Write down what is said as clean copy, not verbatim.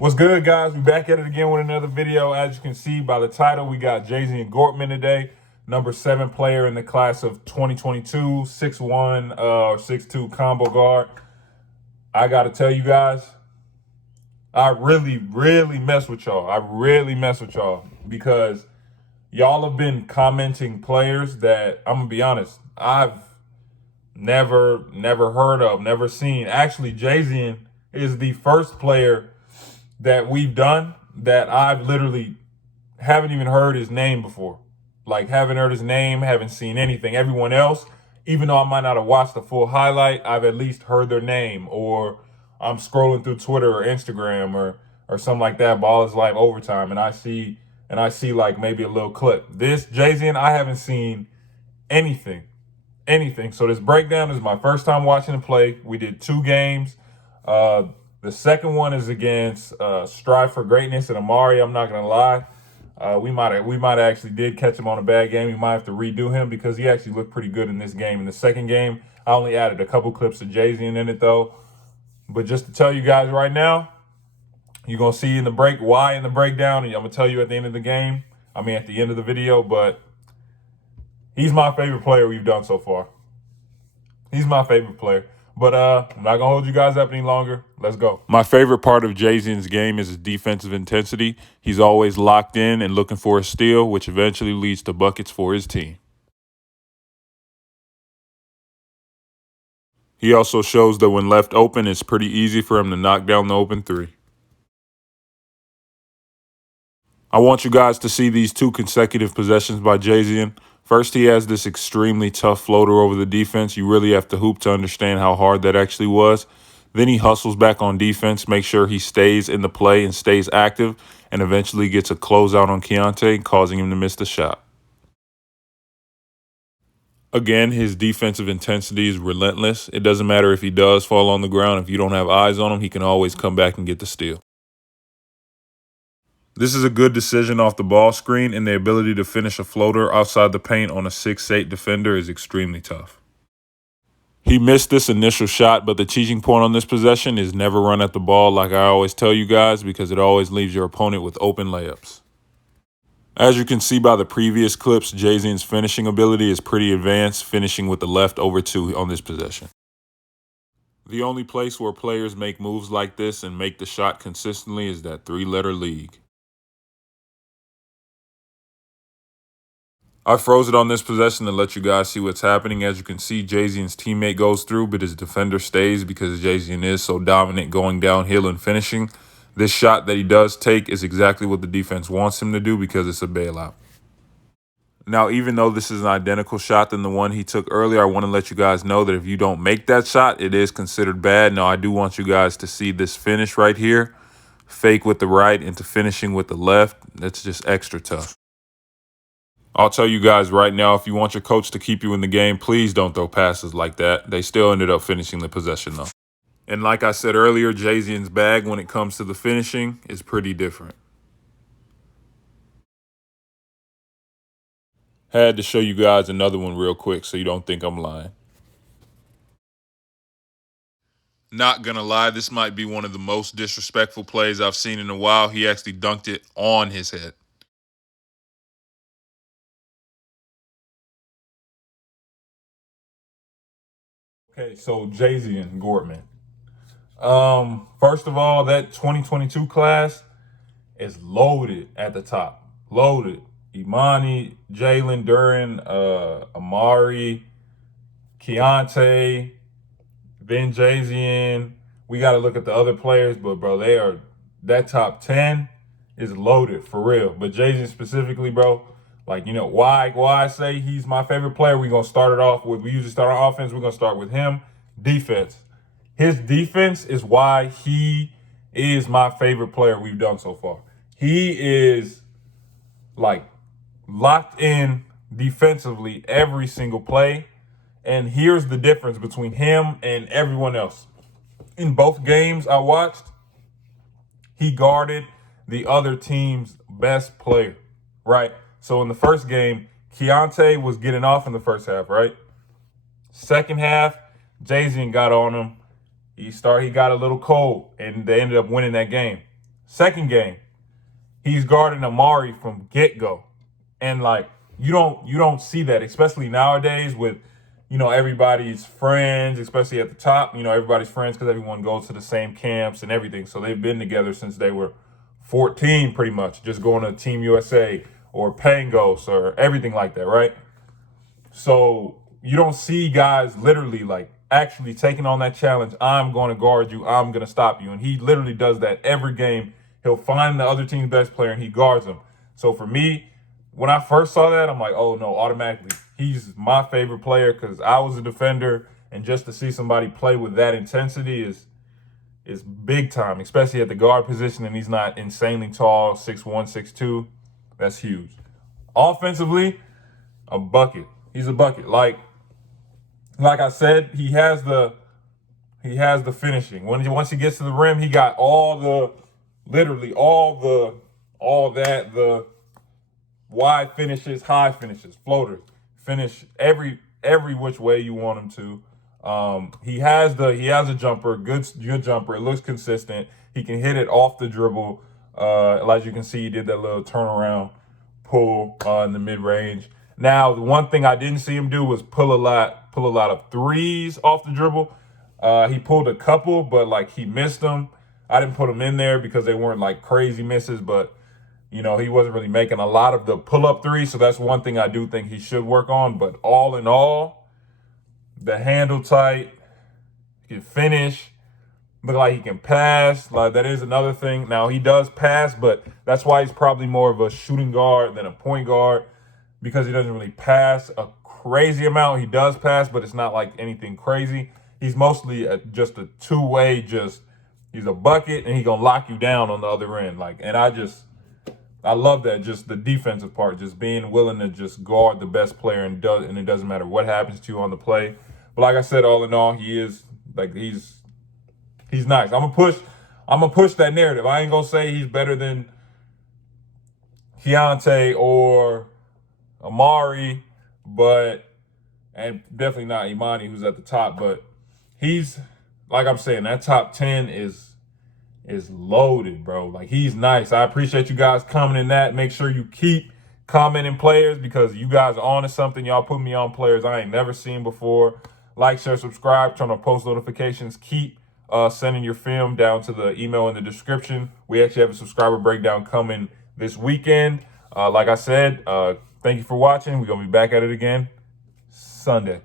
What's good, guys? We back at it again with another video. As you can see by the title, we got Jazian Gortman today, number 7 player in the class of 2022, 6'1", 6'2" combo guard. I got to tell you guys, I really mess with y'all. I really mess with y'all because y'all have been commenting players that, I'm going to be honest, I've never heard of, never seen. Actually, Jazian is the first player that we've done that I've literally haven't even heard his name before. Like, haven't heard his name, haven't seen anything. Everyone else, even though I might not have watched the full highlight, I've at least heard their name, or I'm scrolling through Twitter or Instagram or something like that, Ball is Life Overtime, and I see like maybe a little clip. This Jazian, I haven't seen anything. So this breakdown is my first time watching him play. We did 2 games. The second one is against Strive for Greatness and Amari. I'm not gonna lie, we might actually did catch him on a bad game. We might have to redo him because he actually looked pretty good in this game. In the second game, I only added a couple clips of Jazian in it though. But just to tell you guys right now, you're gonna see in the breakdown, and I'm gonna tell you at the end of the game. I mean at the end of the video, but he's my favorite player we've done so far. He's my favorite player. But I'm not going to hold you guys up any longer. Let's go. My favorite part of Jazian's game is his defensive intensity. He's always locked in and looking for a steal, which eventually leads to buckets for his team. He also shows that when left open, it's pretty easy for him to knock down the open 3. I want you guys to see these 2 consecutive possessions by Jazian. First, he has this extremely tough floater over the defense. You really have to hoop to understand how hard that actually was. Then he hustles back on defense, make sure he stays in the play and stays active, and eventually gets a closeout on Keontae, causing him to miss the shot. Again, his defensive intensity is relentless. It doesn't matter if he does fall on the ground. If you don't have eyes on him, he can always come back and get the steal. This is a good decision off the ball screen, and the ability to finish a floater outside the paint on a 6'8" defender is extremely tough. He missed this initial shot, but the teaching point on this possession is never run at the ball like I always tell you guys, because it always leaves your opponent with open layups. As you can see by the previous clips, Jazian's finishing ability is pretty advanced, finishing with the left over 2 on this possession. The only place where players make moves like this and make the shot consistently is that 3-letter league. I froze it on this possession to let you guys see what's happening. As you can see, Jazian's teammate goes through, but his defender stays because Jazian is so dominant going downhill and finishing. This shot that he does take is exactly what the defense wants him to do because it's a bailout. Now, even though this is an identical shot than the one he took earlier, I want to let you guys know that if you don't make that shot, it is considered bad. Now, I do want you guys to see this finish right here. Fake with the right into finishing with the left. That's just extra tough. I'll tell you guys right now, if you want your coach to keep you in the game, please don't throw passes like that. They still ended up finishing the possession, though. And like I said earlier, Jazian's bag when it comes to the finishing is pretty different. Had to show you guys another one real quick so you don't think I'm lying. Not gonna lie, this might be one of the most disrespectful plays I've seen in a while. He actually dunked it on his head. Okay, so Jazian Gortman. First of all, that 2022 class is loaded at the top. Loaded. Imani, Jalen, Duran, Amari, Keontae, Ben Jazian. We got to look at the other players, but bro, that top 10 is loaded for real. But Jazian specifically, bro, like, you know, why I say he's my favorite player, we're going to start it off with, we usually start our offense, we're going to start with him. Defense. His defense is why he is my favorite player we've done so far. He is, like, locked in defensively every single play. And here's the difference between him and everyone else. In both games I watched, he guarded the other team's best player, right? So in the first game, Keontae was getting off in the first half, right? Second half, Jazian got on him. He got a little cold, and they ended up winning that game. Second game, he's guarding Amari from get-go. And like you don't see that, especially nowadays with everybody's friends, especially at the top. Everybody's friends because everyone goes to the same camps and everything. So they've been together since they were 14, pretty much, just going to Team USA or Pangos or everything like that, right? So you don't see guys literally like actually taking on that challenge. I'm going to guard you. I'm going to stop you. And he literally does that every game. He'll find the other team's best player and he guards them. So for me, when I first saw that, I'm like, oh no, automatically. He's my favorite player because I was a defender. And just to see somebody play with that intensity is big time, especially at the guard position. And he's not insanely tall, 6'1", 6'2". That's huge. Offensively, a bucket. He's a bucket. Like I said, he has the finishing. Once he gets to the rim, he got the wide finishes, high finishes, floaters, finish every which way you want him to. He has a jumper, good jumper. It looks consistent. He can hit it off the dribble. As you can see, he did that little turnaround pull in the mid range. Now, the one thing I didn't see him do was pull a lot of threes off the dribble. He pulled a couple, but like he missed them. I didn't put them in there because they weren't like crazy misses, but he wasn't really making a lot of the pull-up threes. So that's one thing I do think he should work on. But all in all, the handle tight, he can finish, look like he can pass. Like that is another thing. Now he does pass, but that's why he's probably more of a shooting guard than a point guard because he doesn't really pass a crazy amount. He does pass, but it's not like anything crazy. He's mostly just a two-way, he's a bucket and he gonna lock you down on the other end. I love that, just the defensive part, just being willing to just guard the best player and it doesn't matter what happens to you on the play. But like I said, all in all, he's nice. I'm gonna push that narrative. I ain't gonna say he's better than Keontae or Amari, and definitely not Imani, who's at the top, but he's, like I'm saying, that top 10 is loaded, bro. Like, he's nice. I appreciate you guys commenting that. Make sure you keep commenting players because you guys are on to something. Y'all put me on players I ain't never seen before. Like, share, subscribe, turn on post notifications. Keep sending your film down to the email in the description. We actually have a subscriber breakdown coming this weekend. Like I said, thank you for watching. We're going to be back at it again Sunday.